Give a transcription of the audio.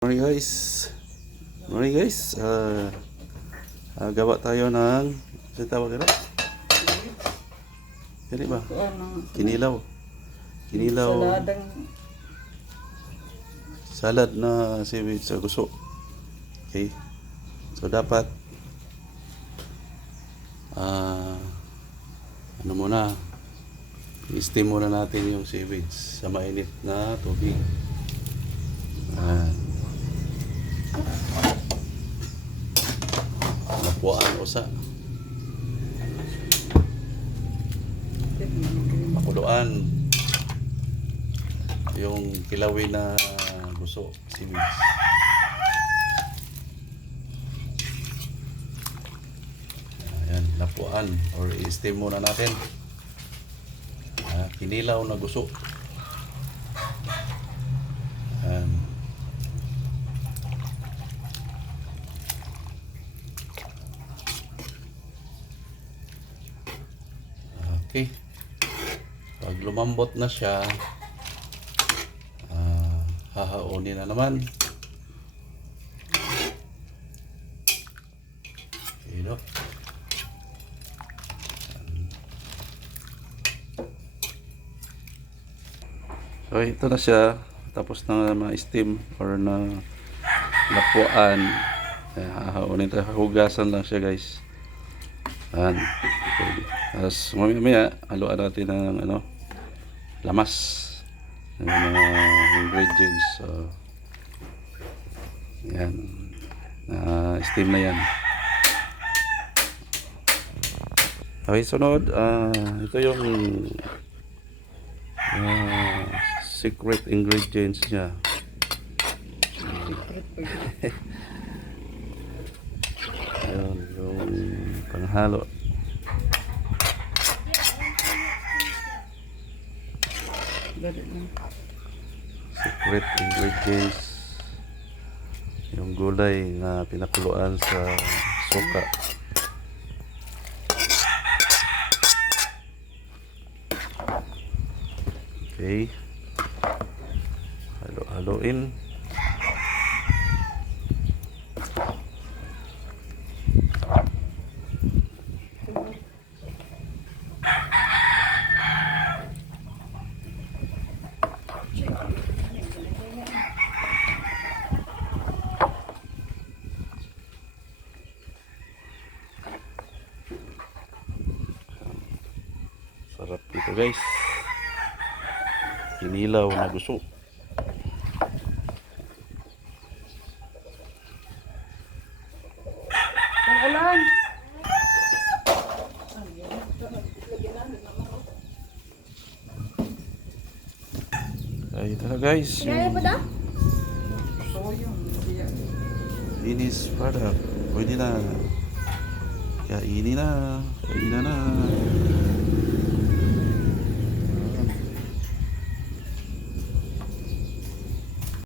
Morning guys. Morning guys. Gawa tayo ng sa tawag na. Dili ba? Kinilaw. Kinilaw. Salad na seaweed sa guso. Okay. So dapat ano muna, i-steam muna natin yung seaweed sa mainit na tubig. Napuan usa. Makuluan yung kilawin na guso, seaweeds. Ayan, napuan or i-steam muna natin. Kinilaw na guso. Ayan. Okay. Pag lumambot na siya, hahaunin na naman. Okay, no? So ito na siya, tapos na ma-steam or na lapuan. Hahaunin tayo, hugasan lang siya guys. Ayan. Okay. Tapos mamaya haluan natin ng lamas ng mga ingredients. So yan, steam na yan. Okay, sunod ito yung secret ingredients niya. Ayun, yung panghalo. Secret ingredients, yung gulay na pinakuluan sa suka. Okay, halo-haloin. Sarap ito guys, kinilaw na guso. Ulan. Ay, ito na guys, linis product. Pwede na. Kainin na. Kainan na.